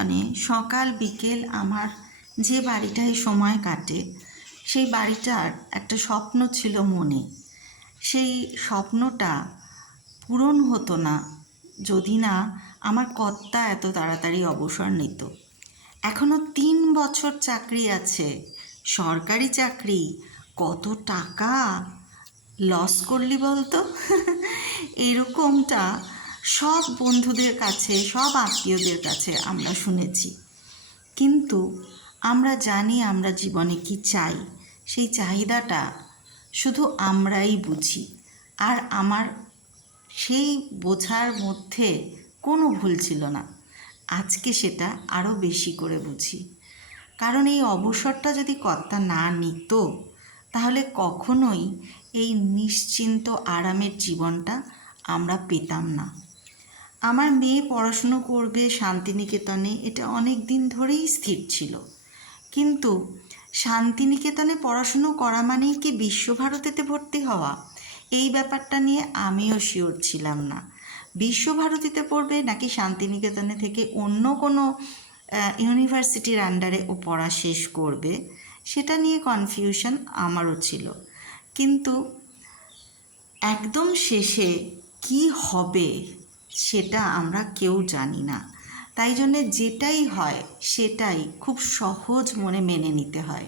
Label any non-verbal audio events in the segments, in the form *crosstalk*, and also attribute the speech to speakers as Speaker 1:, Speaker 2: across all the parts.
Speaker 1: শান্তিনিকেতনে সকাল, বিকেল আমার যে বাড়িটায় সময় কাটে, সেই বাড়িটার একটা স্বপ্ন ছিল মনে। সেই স্বপ্নটা পূরণ হতো না যদি না আমার কর্তা এত তাড়াতাড়ি অবসর নিত। এখনও তিন বছর চাকরি আছে, সরকারি চাকরি, কত টাকা? লস করলি বলতো? *laughs* এরকমটা সব বন্ধুদের কাছে, সব আত্মীয়দের কাছে আমরা শুনেছি। কিন্তু আমরা জানি আমরা জীবনে কি চাই। সেই চাহিদাটা শুধু আমরাই বুঝি। আর আমার সেই বোঝার মধ্যে কোনো ভুল ছিল না। আজকে সেটা আরও বেশি করে বুঝি। কারণ এই অবসরটা যদি কর্তা না নিত, তাহলে কখনোই এই নিশ্চিন্ত আরামের জীবনটা আমরা পেতাম না। আমার মেয়ে পড়াশুনো করবে শান্তিনিকেতনে, এটা অনেক দিন ধরেই স্থির ছিল। কিন্তু শান্তিনিকেতনে পড়াশুনো করা মানেই কি বিশ্বভারতীতে ভর্তি হওয়া? এই ব্যাপারটা নিয়ে আমিও শিওর ছিলাম না। বিশ্বভারতীতে পড়বে নাকি শান্তিনিকেতনে থেকে অন্য কোনো ইউনিভার্সিটির আন্ডারে ও পড়া শেষ করবে? সেটা নিয়ে কনফিউশন আমারও ছিল। কিন্তু একদম শেষে কি হবে? সেটা আমরা কেউ জানি না। তাই জন্যে যেটাই হয়, সেটাই খুব সহজ মনে মেনে নিতে হয়।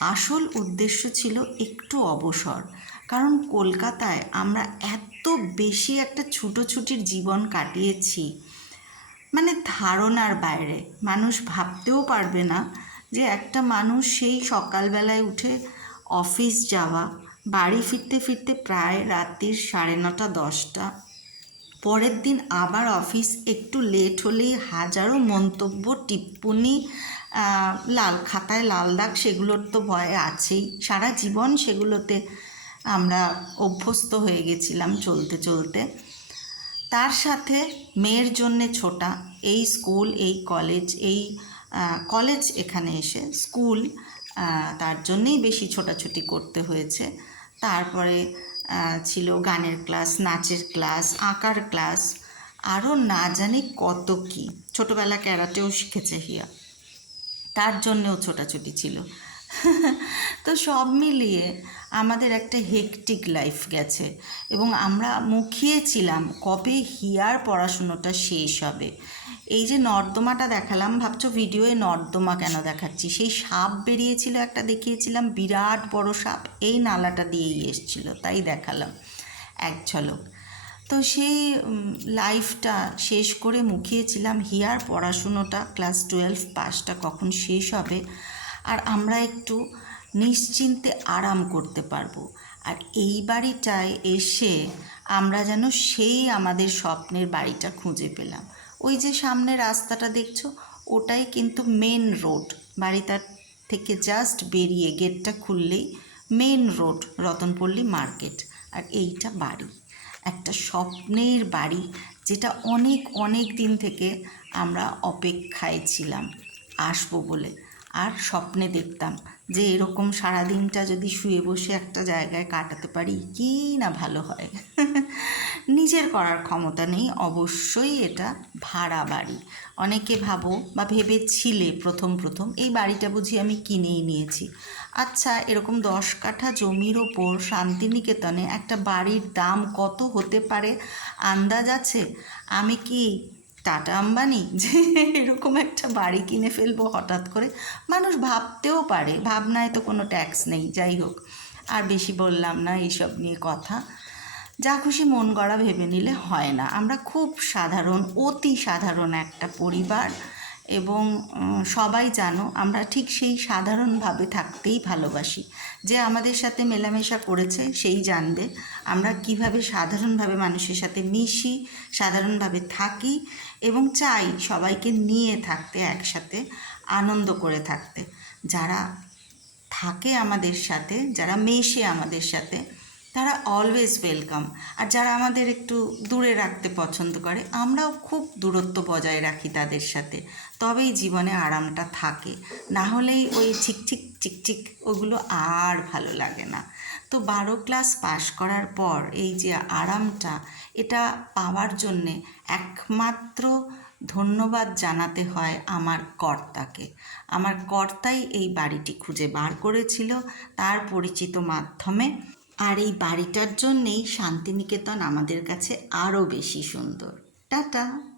Speaker 1: আসল উদ্দেশ্য ছিল একটু অবসর। কারণ কলকাতায় আমরা এত বেশি একটা ছুটোছুটির জীবন কাটিয়েছি। মানে ধারণার বাইরে। মানুষ ভাবতেও পারবে না যে একটা মানুষ সেই সকালবেলায় উঠে অফিস যাওয়া, বাড়ি ফিরতে ফিরতে প্রায় রাত্রির সাড়ে নটা, দশটা পরের দিন আবার অফিস, একটু লেট হলেই হাজারো মন্তব্য, টিপ্পনি লাল খাতায় লাল দাগ, সেগুলোর তো ভয় আছেই। সারা জীবন সেগুলোতে আমরা অভ্যস্ত হয়ে গেছিলাম চলতে চলতে। তার সাথে মেয়ের জন্যে ছোটা, এই স্কুল, এই কলেজ এই কলেজ এখানে এসে স্কুল তার জন্যেই বেশি ছোটাছুটি করতে হয়েছে। তারপরে ছিল গানের ক্লাস, নাচের ক্লাস, আঁকার ক্লাস, আরও না জানি কত কি। ছোটোবেলা ক্যারাটেও শিখেছে হিয়া। তার জন্যেও ছোটাছুটি ছিল। তো সব মিলিয়ে আমাদের একটা হেকটিক লাইফ গেছে। এবং আমরা মুখিয়েছিলাম কবে হিয়ার পড়াশুনোটা শেষ হবে। এই যে নর্দমাটা দেখালাম, ভাবছ ভিডিওয়ে নর্দমা কেন দেখাচ্ছি? সেই সাপ বেরিয়েছিল একটা, দেখিয়েছিলাম বিরাট বড় সাপ, এই নালাটা দিয়েই এসছিল, তাই দেখালাম এক ঝলক। তো সেই লাইফটা শেষ করে মুখিয়েছিলাম, হিয়ার পড়াশুনোটা ক্লাস টুয়েলভ পাসটা কখন শেষ হবে? আর আমরা একটু নিশ্চিন্তে আরাম করতে পারব। আর এই বাড়িটায় এসে আমরা যেন সেই আমাদের স্বপ্নের বাড়িটা খুঁজে পেলাম। ওই যে সামনে রাস্তাটা দেখছ, ওটাই কিন্তু মেন রোড বাড়িটার থেকে জাস্ট বেরিয়ে গেটটা খুললেই মেন রোড রতনপল্লী মার্কেট আর এইটা বাড়ি। একটা স্বপ্নের বাড়ি, যেটা অনেক অনেক দিন থেকে আমরা অপেক্ষায় ছিলাম। আসব বলে। আর স্বপ্নে দেখতাম যে এরকম সারাদিনটা যদি শুয়ে বসে একটা জায়গায় কাটাতে পারি, কি না ভালো হয়? *laughs* নিজের করার ক্ষমতা নেই, অবশ্যই এটা ভাড়া বাড়ি। অনেকে ভাবো বা ভেবেছিলে প্রথম প্রথম, এই বাড়িটা বুঝি আমি কিনেই নিয়েছি। আচ্ছা এরকম দশ কাঠা জমির ওপর শান্তিনিকেতনে একটা বাড়ির দাম কত হতে পারে? আন্দাজ আছে? আমি কি টাটা আম্বানি? যে এরকম একটা বাড়ি কিনে ফেলব হঠাৎ করে। মানুষ ভাবতেও পারে, ভাবনায় তো কোনো ট্যাক্স নেই, যাই হোক। আর বেশি বললাম না এইসব নিয়ে কথা। যা খুশি মন গড়া ভেবে নিলে হয় না। আমরা খুব সাধারণ, অতি সাধারণ একটা পরিবার এবং সবাই জানো আমরা ঠিক সেই সাধারণভাবে থাকতেই ভালোবাসি। যে আমাদের সাথে মেলামেশা করেছে সেই জানবে। আমরা কীভাবে সাধারণভাবে মানুষের সাথে মিশি, সাধারণভাবে থাকি এবং চাই সবাইকে নিয়ে থাকতে, একসাথে আনন্দ করে থাকতে। যারা থাকে আমাদের সাথে, যারা মেশে আমাদের সাথে তারা অলওয়েজ ওয়েলকাম আর যারা আমাদের একটু দূরে রাখতে পছন্দ করে, আমরাও খুব দূরত্ব বজায় রাখি তাদের সাথে। তবেই জীবনে আরামটা থাকে। না হলেই ওই ঝিকঝিক চিকচিক ওগুলো আর ভালো লাগে না। তো বারো ক্লাস পাশ করার পর এই যে আরামটা, এটা পাওয়ার জন্যে একমাত্র ধন্যবাদ জানাতে হয় আমার কর্তাকে। আমার কর্তাই এই বাড়িটি খুঁজে বার করেছিল, তার পরিচিত মাধ্যমে। আর এই বাড়িটার জন্যেই শান্তিনিকেতন আমাদের কাছে আরও বেশি সুন্দর। টাটা।